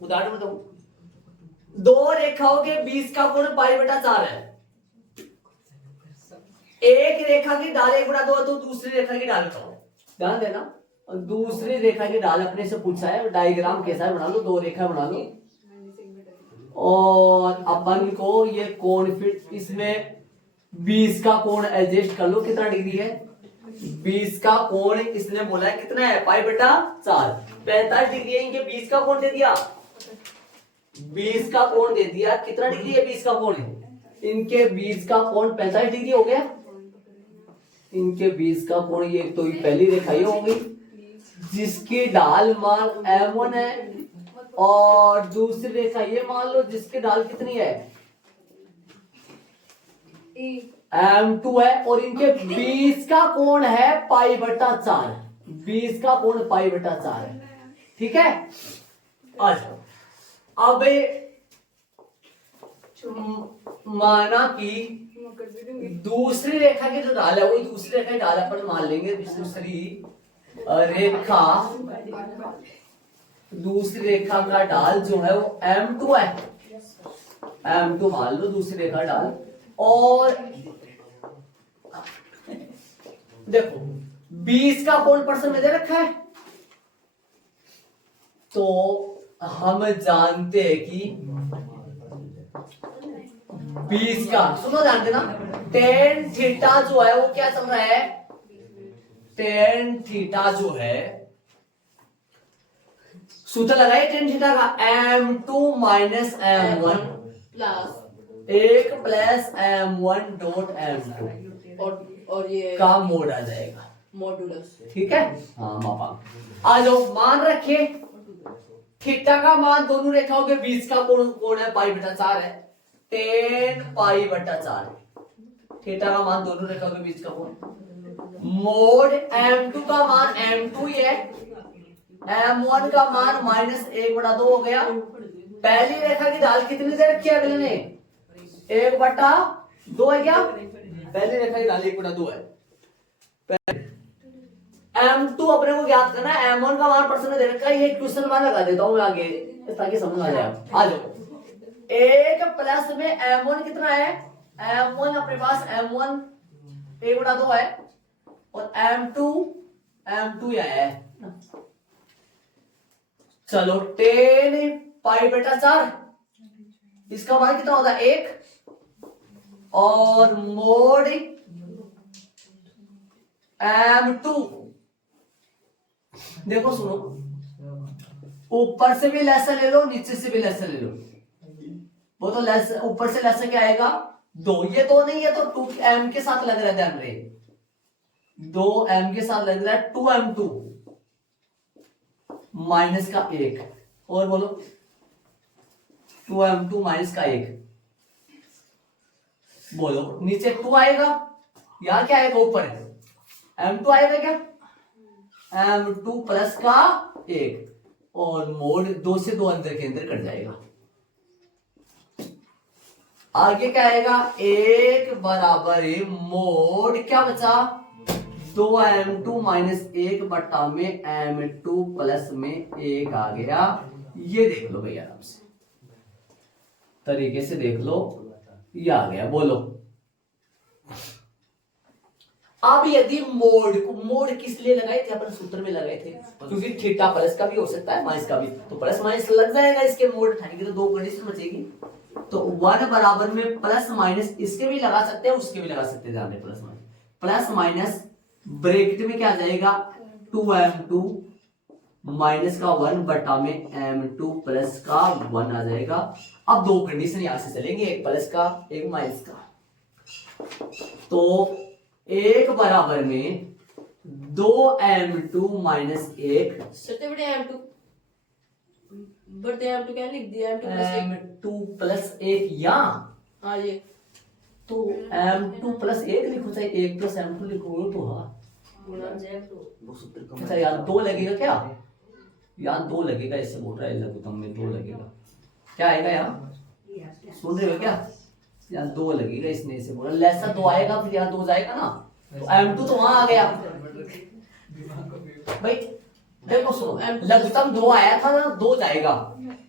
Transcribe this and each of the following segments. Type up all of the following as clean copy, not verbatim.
उदाहरण बताऊं, दो रेखाओं के बीच का कोण π/4 है। एक रेखा की ढाल 1/2 है, तो दूसरी रेखा की ढाल बताओ। ध्यान देना, दूसरी रेखा की ढाल अपने से पूछा है, डायग्राम कैसा है बना लो, दो रेखा बना लो और अपन को ये कोण फिर इसमें 20 का कोण एडजस्ट कर लो। कितना डिग्री है? 20 का कोण इसने बोला है कितना है? π/4। 45 डिग्री है, इनके 20 का कोण दे दिया, 20 का कोण दे दिया। कितना डिग्री है 20 का कोण? इनके 20 का कोण 45 डिग्री हो गया। इनके 20 का कोण, ये तो पहली रेखा ये हो गई जिसकी ढाल मान m1 है, और दूसरी रेखा ये मान लो जिसकी ढाल कितनी है? m2 है, और इनके 20 का कोण है π/4। 20 का कोण π/4 है। ठीक है, अच्छा अब माना कि दूसरी रेखा की जो ढाल है, वही दूसरी रेखा की ढाल अपन मान लेंगे। दूसरी रेखा का ढाल जो है वो m2 है, m2 मान लो दूसरी रेखा ढाल। और देखो 20 का कोण परसेंट में दे रखा है, तो हम जानते हैं कि 20 का, सुनो ध्यान देना, tan थीटा जो है वो क्या चल रहा है? tan थीटा जो है, सूत्र लगाइए tan थीटा का, m2 minus m1 1 plus m1 dot m2 और ये का मोड आ जाएगा, मॉडुलस। ठीक है। हाँ मापा आ जाओ, मान रखे थीटा का मान दोनों रेखाओं के बीच का कोण है π/4 है, tan π/4। थीटा का मान दोनों रेखाओं के बीच का कोण, मोड m2 का मान m2 ही है, m1 का मान -1/2 हो गया। पहली रेखा की ढाल कितनी दे रखी है अगले ने? 1/2 है क्या? पहली रेखा की ढाल 1/2 है। m2 अपने को ज्ञात करना है, m1 का मान परसेंट में दे रखा है। ये क्वेश्चन मान लगा देता हूं मैं आगे ताकि समझ आ जाए। आ जाओ, 1 प्लस में m1 कितना है? m1 अपने पास m1 1/2 है, और m2 है। चलो tan π/4, इसका मान कितना होता है? 1, और मोड m2, देखो सुनो, ऊपर से भी लेसन ले लो, नीचे से भी लेसन ले लो। वो तो लेस, ऊपर से लेसन क्या आएगा? 2, ये 2 नहीं है तो 2m के साथ लग रहा है, 2m के साथ लग रहा है, 2m2 माइनस का 1, और बोलो 2m2 माइनस का 1, बोलो नीचे 2 आएगा, यहां क्या आएगा? ऊपर m2 आएगा क्या? m2 प्लस का 1, और मोड 2 से 2 अंदर के अंदर कट जाएगा। आगे क्या आएगा? 1 बराबर है मोड, क्या बचा? 2m2 माइनस 1 बटा में m2 प्लस में 1 आ गया। ये देख लो भाई आराम से, तरीके से देख लो, ये आ गया। बोलो अब यदि मोड किस लिए लगाए थे? अपन सूत्र में लगाए थे, क्योंकि थीटा प्लस का भी हो सकता है, माइनस का भी, तो प्लस माइनस लग जाएगा। इसके मोड उठाएंगे तो 2 कंडीशन बचेगी, तो 1 बराबर में प्लस माइनस, इसके भी लगा सकते हैं, उसके भी लगा सकते हैं। ध्यान दें, प्लस माइनस ब्रैकेट में क्या आ जाएगा? 2m2 माइनस का 1 बटा में m2 प्लस का 1 आ जाएगा। अब 2 कंडीशन यहां से चलेंगे, एक प्लस का, एक माइनस का। तो 1 बराबर में 2m2 माइनस 1, सबसे बड़े m2 बढ़ते m2 क्या लिख दिया? m2 प्लस 1, या हाँ ये तो m2 प्लस 1 लिखो, चाहे 1 प्लस m2 लिखो, तो हाँ अच्छा यार 2 लगेगा क्या? यहाँ 2 लगेगा, इससे बोल रहा है लघुत्तम में 2 लगेगा। क्या आएगा यहाँ? सुन रहे हो क्या? यहाँ 2 लगेगा, इसने इसे बोला लेसा 2 आएगा, फिर यहाँ 2 जाएगा ना, तो m2 तो वहां आ गया भाई। देखो सुनो, लघुत्तम 2 आया था ना, 2 जाएगा।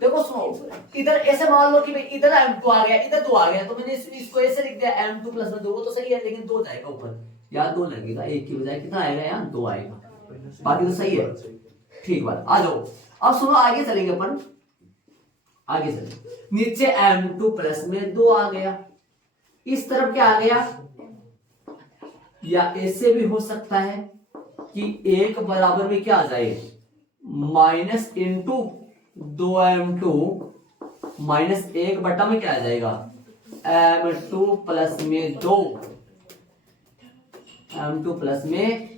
देखो सुनो, इधर ऐसे मान लो कि भाई इधर m2 आ गया, इधर 2 आ गया, तो मैंने इसको ऐसे लिख दिया m2 प्लस में 2, तो सही है, लेकिन 2 जाएगा ऊपर, यहाँ 2 लगेगा, एक की बजाय कितना आएगा, यहाँ 2 आएगा, बाकी तो सही है। ठीक बात, आ जाओ। अब सुनो, आगे चलेंगे अपन, आगे चले, नीचे m2 प्लस में 2 आ गया, इस तरफ क्या आ गया, या ऐसे भी हो सकता है कि एक बराबर में क्या आ जाए, माइनस इंटू 2m2 माइनस 1 बटा में क्या आ जाएगा, m2 प्लस में 2, m2 प्लस में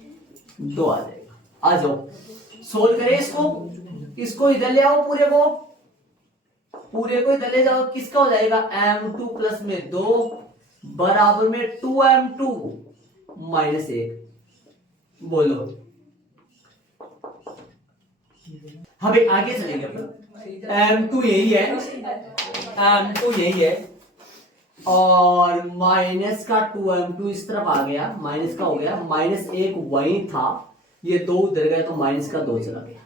2 आ जाएगा। आ जाओ, सोल्व करें इसको इधर ले आओ, पूरे को इधर ले जाओ, किसका हो जाएगा, m2 प्लस में 2 बराबर में 2m2 माइनस 1। बोलो, हमें आगे चलेंगे अपन, m2 यही है, m2 यही है, और माइनस का 2m2 इस तरफ आ गया, माइनस का हो गया, माइनस 1 वही था, ये 2 उधर गया तो माइनस का 2 चला गया।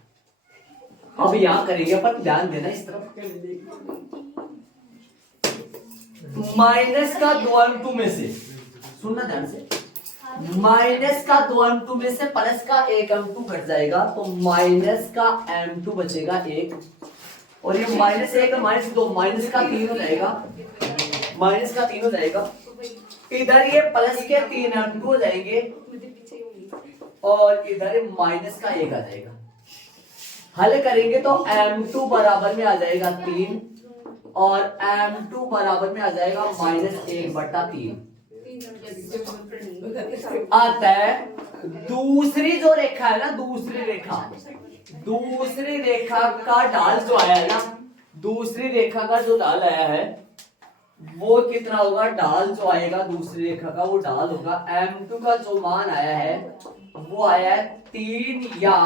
अब यहां करेंगे अपन, ध्यान देना इस तरफ, माइनस का 2m2 में से, सुनना ध्यान से, माइनस का 2m2 में से प्लस का 1m2 घट जाएगा, तो माइनस का m2 बचेगा 1, और ये माइनस 1 माइनस 2 माइनस का 3 हो जाएगा, माइनस का 3 हो जाएगा, इधर ये प्लस के 3m2 हो जाएंगे, और इधर माइनस का 1 आ जाएगा। हल करेंगे तो m2 बराबर में आ जाएगा 3, और m2 बराबर में आ जाएगा माइनस 1 बटा 3। आता है दूसरी जो रेखा है ना, दूसरी रेखा का ढाल जो आया है ना, दूसरी रेखा का जो ढाल आया है वो कितना होगा, ढाल जो आएगा दूसरी रेखा का वो ढाल होगा, m2 का जो मान आया है वो आया है 3 या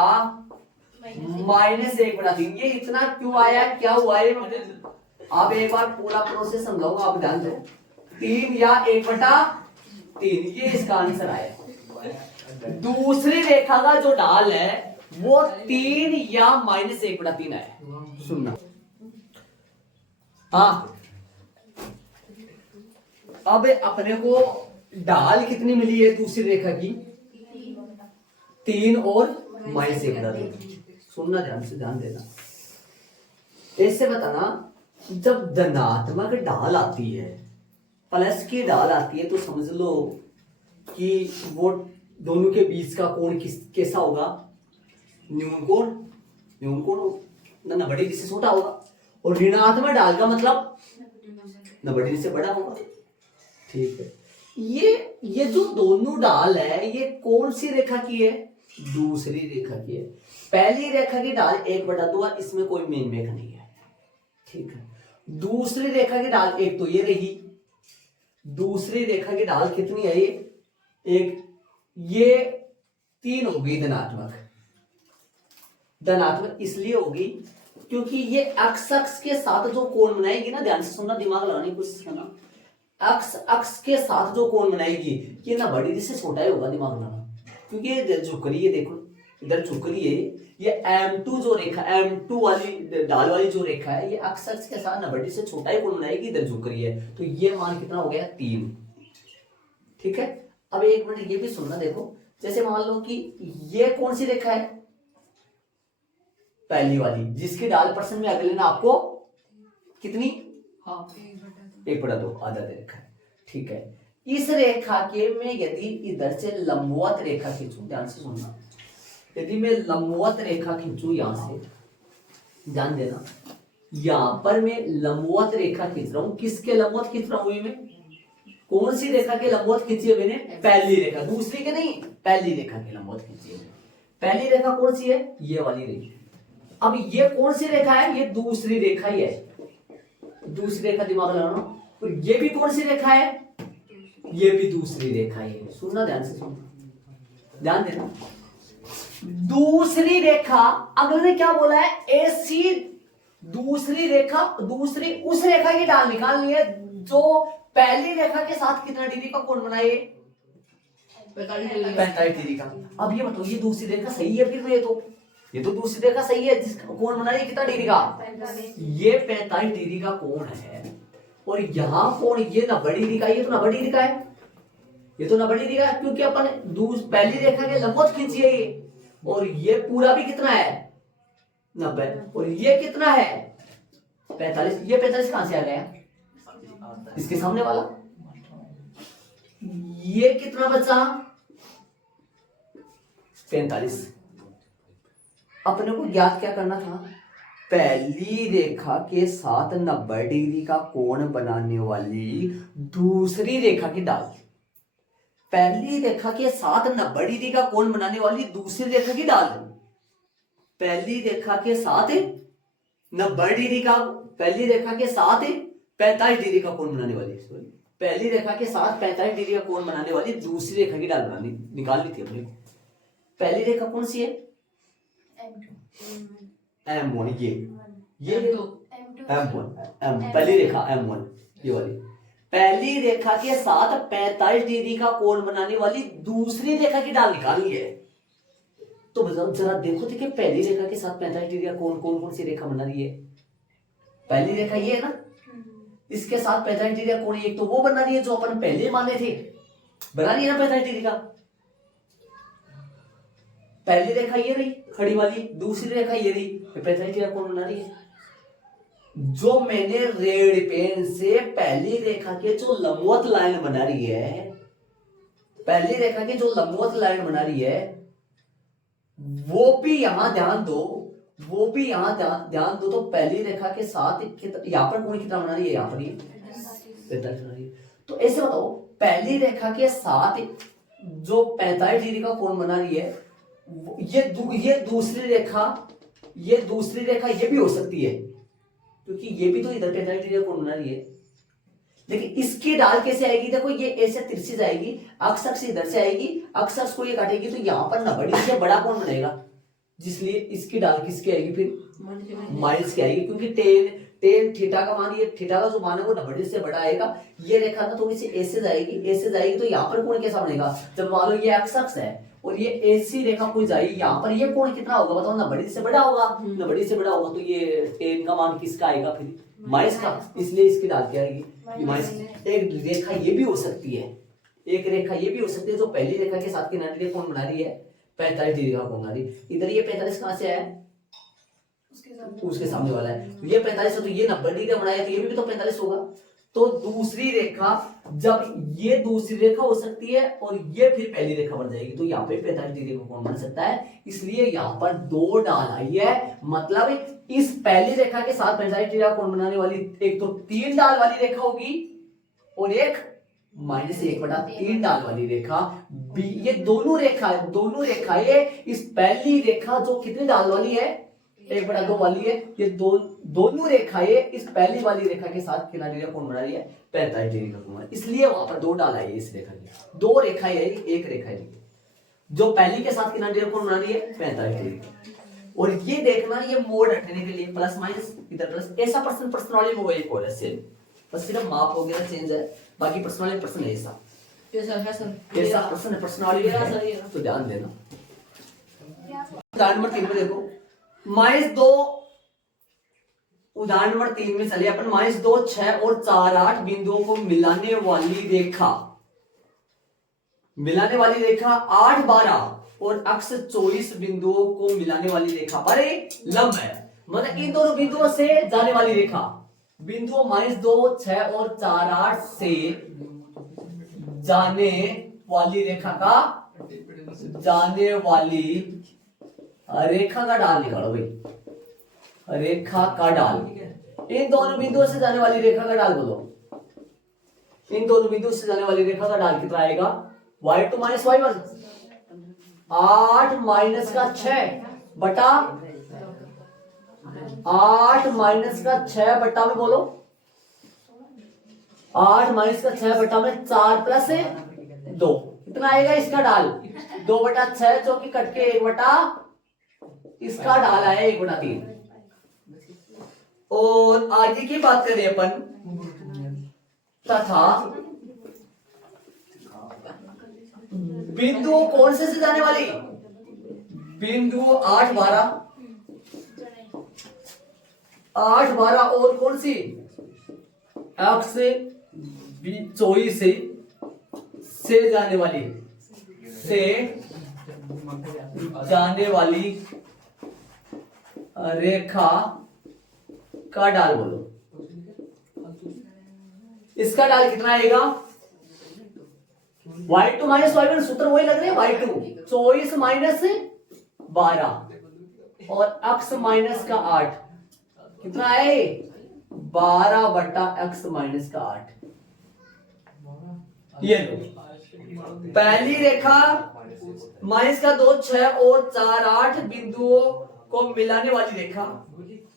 माइनस 1 बटा 3। ये इतना क्यों आया, क्या हुआ है, आप एक बार पूरा प्रोसेस समझाऊंगा, आप ध्यान दो, 3 या 1 बटा 3, ये इसका आंसर आया। दूसरी रेखा का जो ढाल है वो 3 या माइनस 1 बटा 3 आया, सुनना। हाँ, अब अपने को ढाल कितनी मिली है दूसरी रेखा की, 3 और माइनस 1 बटा 3। सुनना ध्यान से, ध्यान देना, ऐसे बताना, जब धनात्मक ढाल आती है, प्लस की ढाल आती है, तो समझ लो कि वो दोनों के बीच का कोण कैसा होगा, न्यून कोण ना बड़ी से छोटा होगा, और ऋणात्मक ढाल का मतलब ना बड़ी से बड़ा होगा। ठीक है, ये जो दोनों ढाल है ये कौन सी रेखा की है, दूसरी रेखा की है। पहली रेखा की ढाल 1/2, इसमें कोई मेन रेखा नहीं है, ठीक है। दूसरी रेखा की ढाल एक तो ये रही, दूसरी रेखा की ढाल कितनी है, ये 1, ये 3 हो गई धनात्मक इसलिए होगी क्योंकि ये अक्ष के साथ जो कोण बनाएगी ना, ध्यान से सुनना, दिमाग लगाने की कोशिश करना, अक्ष के साथ जो कोण बनाएगी ये ना बड़ी से छोटा ही होगा, दिमाग लगाना, क्योंकि ये झुक रही है, देखो इधर झुक रही है, ये m2 जो रेखा, m2 वाली ढाल वाली जो रेखा है, ये अक्ष के साथ ना बड़ी से छोटा ही कोण बनाएगी, इधर झुक रही है, तो ये मान कितना हो गया, 3। ठीक है, अब एक मिनट ये भी सुनना, देखो जैसे मान लो कि ये कौन सी रेखा है, पहली वाली, जिसकी ढाल प्रश्न में अगले ना आपको कितनी, हाँ 1/2 आधा दे रखा है। ठीक है, इस रेखा के में यदि इधर से लंबवत रेखा खींचूं, ध्यान से सुनना, यदि मैं लंबवत रेखा खींचूं यहां से, ध्यान देना, यहां पर मैं लंबवत रेखा खींच रहा हूं, किसके लंबवत खींच रहा हूं, मैं कौन सी रेखा के लंबवत खींची है मैंने, पहली रेखा, दूसरी के नहीं, पहली रेखा के लंबवत खींची है। पहली रेखा कौन सी है, ये वाली रेखा। अब ये कौन सी रेखा है, ये दूसरी रेखा ही है, दूसरी रेखा, दिमाग लगाना। और ये भी कौन सी रेखा है, ये भी दूसरी रेखा ही है, सुनना ध्यान से, सुनना ध्यान देना। दूसरी रेखा, अगले ने क्या बोला है, ऐसी दूसरी रेखा, दूसरी उस रेखा की ढाल निकालनी है जो पहली रेखा के साथ कितना डिग्री का कोण बनाए, 45 डिग्री का। अब ये बताओ, ये दूसरी रेखा सही है फिर में, तो ये तो दूसरी रेखा सही है, जिसका कोण बना रही है कितना डिग्री का, ये 45 डिग्री का कोण है। और यहाँ कोण ये 90 डिग्री का, ये तो 90 डिग्री का है, ये तो 90 डिग्री का है, क्योंकि अपन पहली रेखा के लंबवत खींची है ये। और ये पूरा भी कितना है 90, और ये कितना है 45। ये 45 कहां से आ गया, इसके सामने वाला। ये कितना बचा 45। अपने को ज्ञात क्या करना था, पहली रेखा के साथ 90 डिग्री का कोण बनाने वाली दूसरी रेखा की ढाल। पहली रेखा के साथ 90 डिग्री का कोण बनाने वाली दूसरी रेखा की ढाल। पहली रेखा के साथ 90 डिग्री का, पहली रेखा के साथ 45 डिग्री का कोण बनाने वाली, सॉरी, पहली रेखा के साथ 45 डिग्री का कोण बनाने वाली दूसरी रेखा की ढाल बनानी, निकालनी थी अपने। पहली रेखा कौन सी है, M1, ये M1, पहली रेखा M1, ये वाली। पहली रेखा के साथ 45 डिग्री का कोण बनाने वाली दूसरी रेखा की ढाल निकालनी है। तो जरा देखो देखिए, पहली रेखा के साथ 45 डिग्री का कोण कौन कौन सी रेखा बना रही है। पहली रेखा ये है ना, इसके साथ 45 डिग्री का कोण एक तो वो बना रही है जो अपन पहले माने थे, बना रही है ना 45 डिग्री का। पहली रेखा ये रही खड़ी वाली, दूसरी रेखा ये रही, 45 डिग्री का कोण बना रही है। जो मैंने रेड पेन से पहली रेखा के जो लंबवत लाइन बना रही है, पहली रेखा की जो लंबवत लाइन बना रही है, वो भी यहां ध्यान दो, वो भी यहां ध्यान दो। तो पहली रेखा के साथ यहां पर कोण कितना बना रही है, यहां पर 45 बना रही है। तो ऐसे बताओ, पहली रेखा के साथ जो 45 डिग्री का कोण बना रही है, ये दूसरी रेखा, ये दूसरी रेखा ये भी हो सकती है, क्योंकि ये भी तो इधर 45 डिग्री का कोण बना रही है। लेकिन इसकी ढाल कैसे आएगी, देखो ये ऐसे तिरछी जाएगी, अक्ष अक्ष इधर से आएगी, अक्ष अक्ष को ये काटेगी, तो यहाँ पर 90 डिग्री से बड़ा कोण बनेगा, जिसलिए इसकी ढाल किसकी आएगी, फिर माइनस की आएगी, क्योंकि टेन थीटा का मान, ये थीटा का जो मान है वो 90 डिग्री से बड़ा आएगा। ये रेखा ना थोड़ी सी ऐसे जाएगी, ऐसे जाएगी, तो यहाँ पर कोण कैसा बनेगा, जब मान लो ये अक्ष अक्ष है और ये ऐसी रेखा कोई जाएगी, यहाँ पर ये कोण कितना होगा बताओ, 90 डिग्री से बड़ा होगा। 90 डिग्री से बड़ा होगा तो ये टेन का मान किसका आएगा, फिर माइनस का, इसलिए इसकी ढाल क्या आएगी, माइनस। एक रेखा ये भी हो सकती है, एक रेखा ये भी हो सकती है जो पहली रेखा के साथ 90 डिग्री कोण बना रही है, 45 डिग्री का कोण बना रही है। इधर ये 45 कहां से आया, उसके सामने वाला है, ये 45 है, तो ये 90 डिग्री का बनाया, तो ये भी तो 45 होगा। तो दूसरी रेखा, जब ये दूसरी रेखा हो सकती है और ये फिर पहली रेखा बन जाएगी, तो यहाँ पे 45 डिग्री का कोण बन सकता है। इसलिए यहाँ पर दो ढाल आई है, मतलब इस पहली रेखा के साथ 45 डिग्री का कोण बनाने वाली एक तो 3 ढाल वाली रेखा होगी और एक -1/3 ढाल वाली रेखा। ये दोनों रेखाएं इस पहली रेखा जो कितनी ढाल वाली है, 1/2 वाली है, ये दोनों रेखाएं इस पहली वाली रेखा के साथ कितना डिग्री का कोण बना रही है, 45 डिग्री का कोण। इसलिए वहां पर दो ढाल आई है इस रेखा की, दो रेखाएं है, एक रेखा है जो पहली के साथ कितना डिग्री का कोण बना रही है, 45 डिग्री। और ये देखना, ये मोड हटने के लिए प्लस माइनस, इधर प्लस, ऐसा प्रश्न वाले वो एक और है सेम, बस सिर्फ माप वगैरह चेंज है, बाकी प्रश्न वाले प्रश्न ऐसा ऐसा प्रश्न वाले तो ध्यान देना। उदाहरण नंबर 3 में देखो, -2, उदाहरण नंबर 3 में चलिए अपन, -2, 6 और 4, 8 बिंदुओं को मिलाने वाली रेखा 8, 12 और अक्ष 24 बिंदुओं को मिलाने वाली रेखा पर लंब है। मतलब इन दोनों बिंदुओं से जाने वाली रेखा, बिंदुओं -2, 6 और 4, 8 से जाने वाली रेखा का, जाने वाली रेखा का ढाल निकालो भाई, रेखा का ढाल। इन दोनों बिंदुओं से जाने वाली रेखा का ढाल बोलो, इन दोनों बिंदुओं से जाने वाली रेखा का ढाल कितना आएगा, y2 - y1, 8 माइनस का 6 बटा 8 माइनस का 6 बटा में बोलो, 8 माइनस का 6 बटा में 4 प्लस 2, कितना आएगा इसका ढाल, 2/6 जो कि कट के 1 बटा, इसका ढाल आया 1/3। और आगे की बात करें अपन, तथा बिंदु कौन से जाने वाली, बिंदु 8, 12 8 12 और कौन सी एक्स 24 से जाने वाली रेखा का डाल बोलो। इसका डाल कितना आएगा? y2 माइनस y1 सूत्र वही लग रहे हैं, y2 24 माइनस 12 और x माइनस का 8 कितना है? 12 बटा x माइनस का 8। ये लो पहली रेखा माइनस का 2 6 और 4 8 बिंदुओं को मिलाने वाली रेखा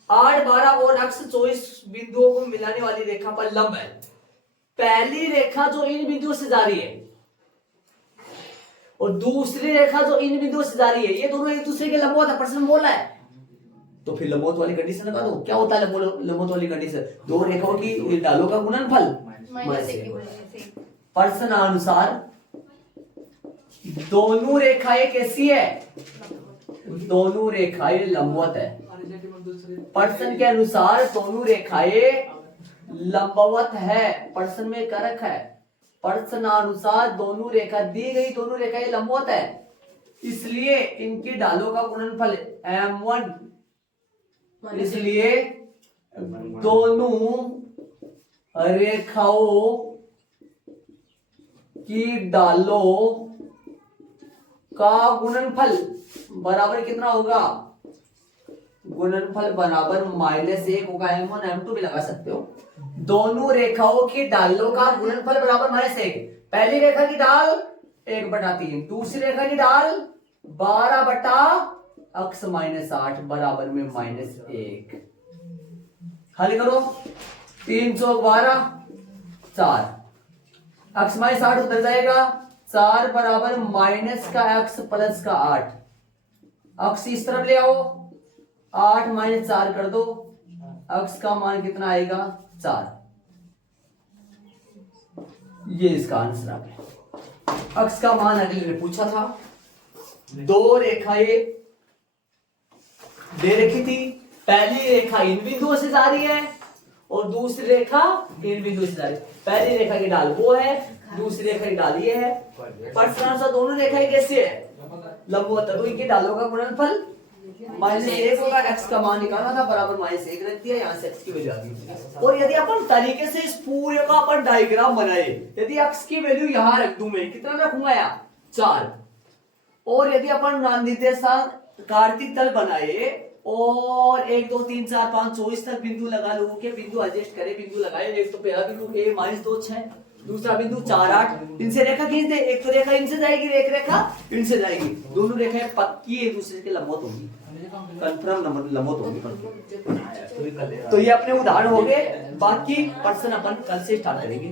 8 12 और x 24 बिंदुओं को मिलाने वाली रेखा पर लंब है। पहली रेखा जो इन बिंदुओं से जा रही है और दूसरी रेखा जो इन बिंदुओं से जा रही है, ये दोनों एक दूसरे के लंबवत है, प्रश्न बोला है। तो फिर लंबवत वाली कंडीशन लगा दो। क्या होता है लंबवत वाली कंडीशन? दो रेखाओं की डालों का गुणनफल माइनस 1। प्रश्नानुसार दोनों रेखाएं कैसी है? दोनों रेखाएं लंबवत है। प्रश्न के अनुसार दोनों रेखाएं लंबवत है। प्रश्न में क्या रखा है? प्रश्नानुसार दोनों रेखा दी गई, दोनों रेखाएं लंबवत है, इसलिए इनकी डालों का गुणनफल m1। इसलिए दोनों रेखाओं की डालों का गुणनफल बराबर कितना होगा? गुणनफल बराबर -1 होगा। m1 m2 भी लगा सकते हो। दोनों रेखाओं की डालों का गुणनफल बराबर -1। पहली रेखा की डाल 1/3, दूसरी रेखा की डाल 12 बटा x माइनस 8 बराबर में -1। हल करो। 312 4 x माइनस 8 उधर जाएगा, 4 बराबर माइनस का x प्लस का 8। x इस तरफ ले आओ, 8 माइनस 4 कर दो, x का मान कितना आएगा? 4। ये इसका आंसर आ गया। x का मान अगले ने पूछा था। दो रेखाएं दे रखी थी, पहली रेखा इन बिंदुओं से जा रही है और दूसरी रेखा इन बिंदुओं से जा रही है। पहली रेखा की डाल वो है, दूसरी रेखा की डाल ये है। प्रश्नानुसार दोनों रेखाएं कैसी है? लंबवत है, तो इनकी डालों का गुणनफल -1 होगा। x का मान निकालना था, बराबर -1 रख दिया, यहाँ से x की वैल्यू आ गई। और यदि अपन तरीके से इस पूरे का अपन डायग्राम बनाए, यदि x की वैल्यू यहाँ रख दूं मैं, कितना रखूंगा यहाँ? 4। और यदि अपन निर्देशांक कार्तिक तल बनाए और 1 2 3 4 5 24 तक बिंदु लगा लो, के बिंदु एडजस्ट करे, बिंदु लगाए। एक तो पहला बिंदु a -2 6, दूसरा बिंदु 4 8, इनसे रेखा खींच दे। एक तो रेखा इनसे जाएगी, एक रेखा इनसे जाएगी, दोनों रेखाएं पक्की एक दूसरे के लंबवत होंगी, कंफर्म लंबवत होंगी। तो ये अपने उदाहरण हो गए, बाकी प्रश्न अपन कल से स्टार्ट करेंगे।